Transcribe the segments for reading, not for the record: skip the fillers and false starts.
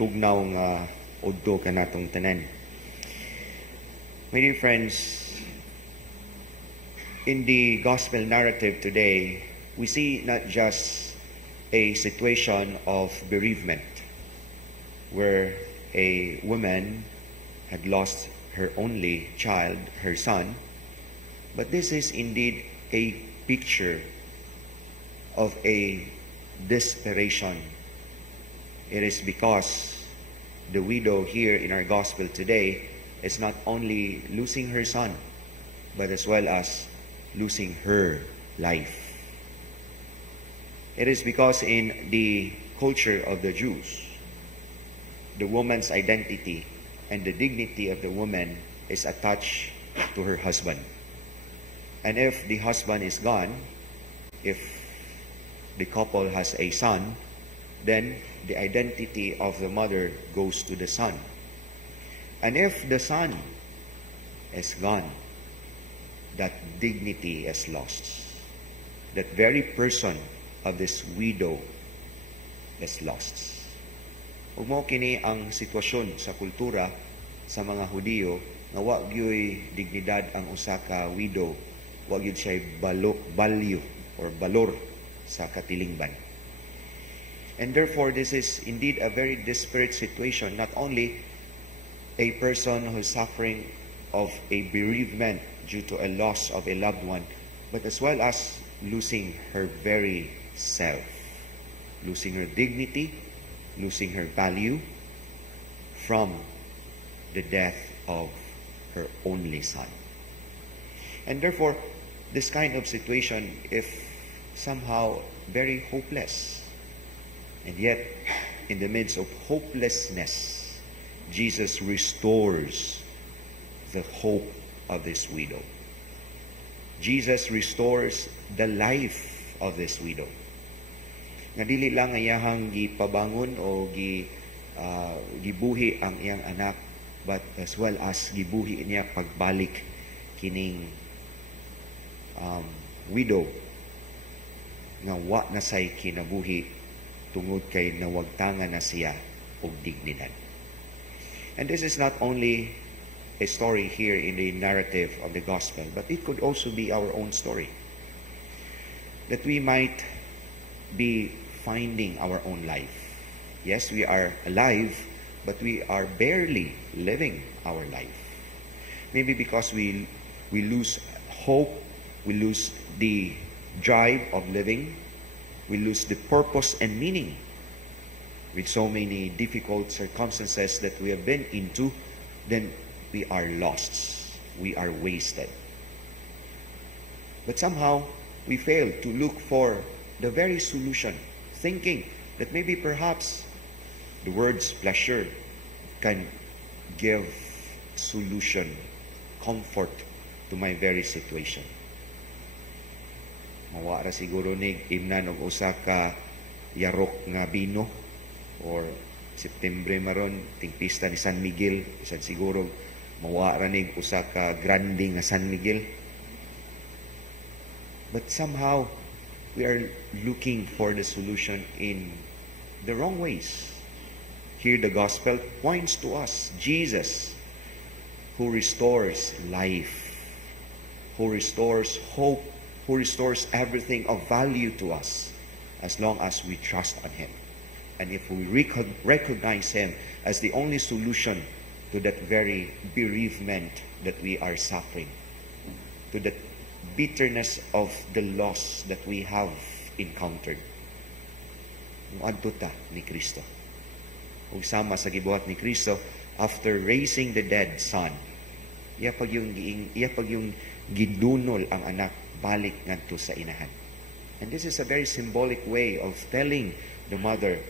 tugnaw nga udto kanatong tanan. My dear friends, in the gospel narrative today, we see not just a situation of bereavement where a woman had lost her only child, her son, but this is indeed a picture of a desperation. It is because the widow here in our gospel today is not only losing her son, but as well as losing her life. It is because in the culture of the Jews, the woman's identity and the dignity of the woman is attached to her husband. And if the husband is gone, if the couple has a son, then the identity of the mother goes to the son. And if the son is gone, that dignity is lost. That very person of this widow is lost. Ug mao kini ang sitwasyon sa kultura sa mga Hudiyo nga wa gyud dignidad ang usa ka widow, wa gyud siya value or balor sa katilingban. And therefore, this is indeed a very desperate situation. Not only a person who's suffering of a bereavement due to a loss of a loved one, but as well as losing her very self, losing her dignity, losing her value from the death of her only son. And therefore, this kind of situation, if somehow very hopeless, and yet, in the midst of hopelessness, Jesus restores the hope of this widow. Jesus restores the life of this widow. Nga dili lang iyahang gipabangon o gibuhi ang iyang anak, but as well as gibuhi niya pagbalik kining widow nga wa na say kinabuhi tungod kay nawagtangan na siya og dignidad. And this is not only a story here in the narrative of the gospel, but it could also be our own story. That we might be finding our own life. Yes, we are alive, but we are barely living our life. Maybe because we lose hope, we lose the drive of living, we lose the purpose and meaning with so many difficult circumstances that we have been into, then we are lost. We are wasted. But somehow, we fail to look for the very solution, thinking that maybe perhaps the words pleasure can give solution, comfort to my very situation. Mawara siguro ni imnan og usa ka yarok nga bino or Septembre maron ting pista ni San Miguel, isad siguro mawara ni usa ka grande nga San Miguel. But somehow we are looking for the solution in the wrong ways. Here the gospel points to us Jesus who restores life, who restores hope, who restores everything of value to us as long as we trust on Him. And if we recognize Him as the only solution to that very bereavement that we are suffering, to the bitterness of the loss that we have encountered. Muadto ta ni Kristo. Ug sama sa gibuhat ni Kristo, after raising the dead son, iya pag yung gidunol ang anak balik ngadto sa inahan. And this is a very symbolic way of telling the mother,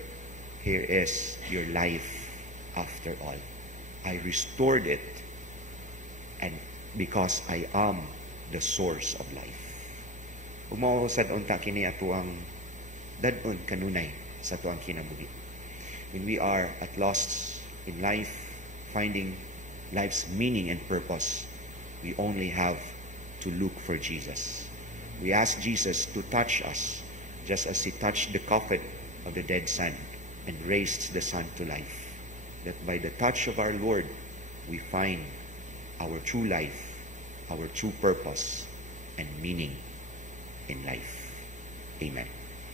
here is your life after all. I restored it, and because I am the source of life. Umawasad unta kini ato ang dadon kanunay sa ato ang kinabuhi. When we are at lost in life, finding life's meaning and purpose, we only have to look for Jesus. We ask Jesus to touch us, just as He touched the coffin of the dead son and raised the son to life. that by the touch of our Lord, we find our true life, our true purpose, and meaning in life. Amen.